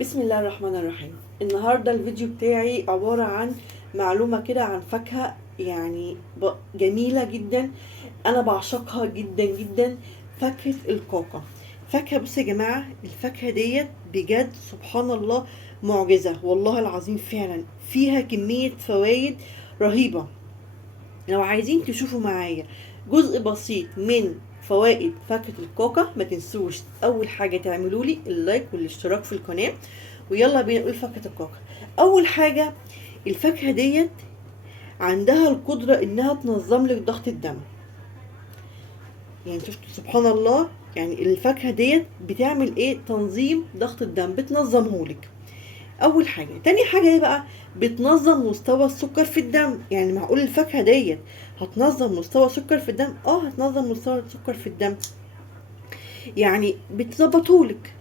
بسم الله الرحمن الرحيم. النهاردة الفيديو بتاعي عبارة عن معلومة كده عن فاكهة يعني جميلة جدا، أنا بعشقها جدا جدا. فاكهة الكوكا. فاكهة، بصوا يا جماعة، الفاكهة ديت بجد سبحان الله معجزة، والله العظيم فعلا فيها كمية فوائد رهيبة. لو عايزين تشوفوا معايا جزء بسيط من فوائد فاكهة الكوكا، ما تنسوش اول حاجة تعملوا لي اللايك والاشتراك في القناة، ويلا بينا نقول فاكهة الكوكا. اول حاجة، الفاكهة ديت عندها القدرة انها تنظم لك ضغط الدم. يعني شفتوا سبحان الله، يعني الفاكهة ديت بتعمل ايه؟ تنظيم ضغط الدم، بتنظمه لك. اول حاجه. تاني حاجه ايه بقى؟ بتنظم مستوى السكر في الدم. يعني معقول الفاكهه ديت هتنظم مستوى السكر في الدم؟ هتنظم مستوى السكر في الدم، يعني بتظبطهولك.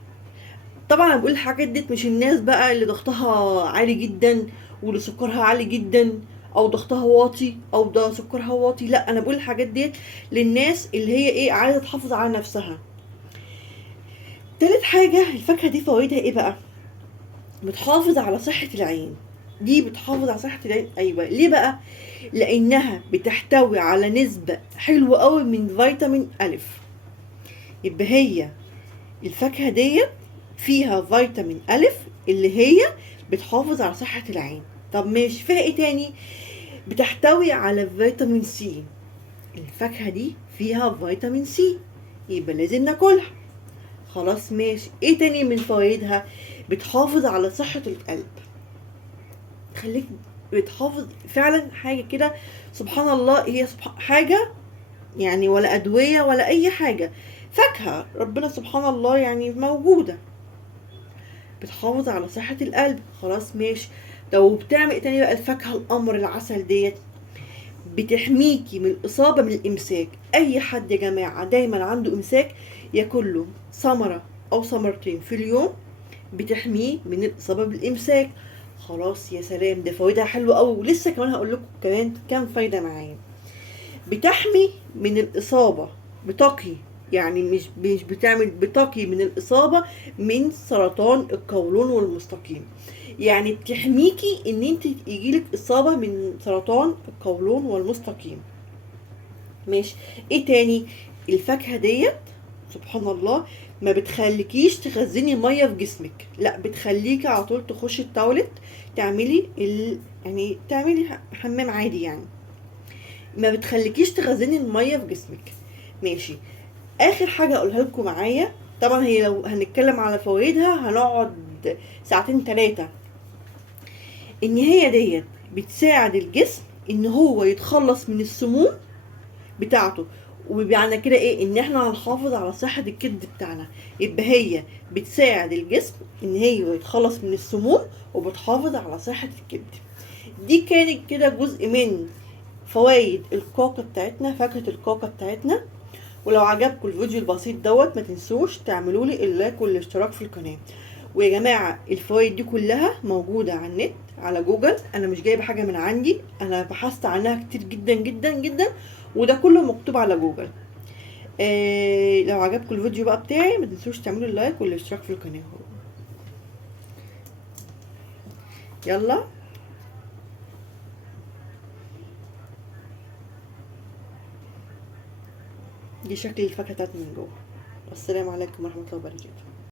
طبعا انا بقول الحاجات ديت مش الناس بقى اللي ضغطها عالي جدا واللي سكرها عالي جدا، او ضغطها واطي او ده سكرها واطي، لا، انا بقول الحاجات ديت للناس اللي هي ايه، عايزه تحافظ على نفسها. تالت حاجه، الفاكهه دي فوائدها ايه بقى؟ بتحافظ على صحة العين. دي بتحافظ على صحة العين، أيوة. ليه بقى؟ لأنها بتحتوي على نسبة حلوة قوي من فيتامين ألف. يبقى هي الفاكهة ديت فيها فيتامين ألف اللي هي بتحافظ على صحة العين. طب ماشي، فيها ايه تاني؟ بتحتوي على فيتامين سي. الفاكهة دي فيها فيتامين سي، يبقى لازم ناكلها. خلاص ماشي، ايه تاني من فوائدها؟ بتحافظ على صحة القلب. تخليك بتحافظ فعلا حاجة كده، سبحان الله. هي حاجة يعني ولا أدوية ولا أي حاجة، فاكهة ربنا سبحان الله يعني موجودة، بتحافظ على صحة القلب. خلاص ماشي. لو بتعمل ايه تاني بقى؟ الفاكهة القمر العسل ديت بتحميكي من الإصابة من الإمساك. أي حد يا جماعة دايما عنده إمساك ياكل له ثمرة أو ثمرتين في اليوم، بتحميه من الإصابة بالإمساك. خلاص يا سلام، ده فوائدها حلوة قوي. ولسه كمان هقول لكم كمان كام فايدة معايا. بتحمي من الإصابة، بتقي، يعني مش بتعمل، بتقي من الإصابة من سرطان القولون والمستقيم. يعني بتحميكي ان انت يجيلك إصابة من سرطان القولون والمستقيم. ماشي. ايه تاني؟ الفاكهة ديت سبحان الله ما بتخليكيش تخزني ميه في جسمك، لا، بتخليكي على طول تخشي التواليت تعملي يعني تعملي حمام عادي، يعني ما بتخليكيش تخزني الميه في جسمك. ماشي. اخر حاجه اقولها لكم معايا، طبعا هي لو هنتكلم على فوائدها هنقعد ساعتين ثلاثه. ان هي ديت بتساعد الجسم ان هو يتخلص من السموم بتاعته. وبمعنى كده ايه؟ ان احنا هنحافظ على صحة الكبد بتاعنا. يبقى هي بتساعد الجسم ان هي يتخلص من السموم وبتحافظ على صحة الكبد. دي كانت كده جزء من فوائد الكوكا بتاعتنا، فاكهة الكوكا بتاعتنا. ولو عجبكم الفيديو البسيط دوت، ما تنسوش تعملوا لي اللايك والاشتراك في القناة. ويا جماعة الفوائد دي كلها موجودة على النت على جوجل، انا مش جايبة حاجة من عندي، انا بحثت عنها كتير جدا جدا جدا، وده كله مكتوب على جوجل. لو عجبكم الفيديو بقى بتاعي، ما تنسوش تعملوا اللايك والاشتراك في القناة. يلا، دي شكل الفاكهة بتاعتي من جوه. والسلام عليكم ورحمة الله وبركاته.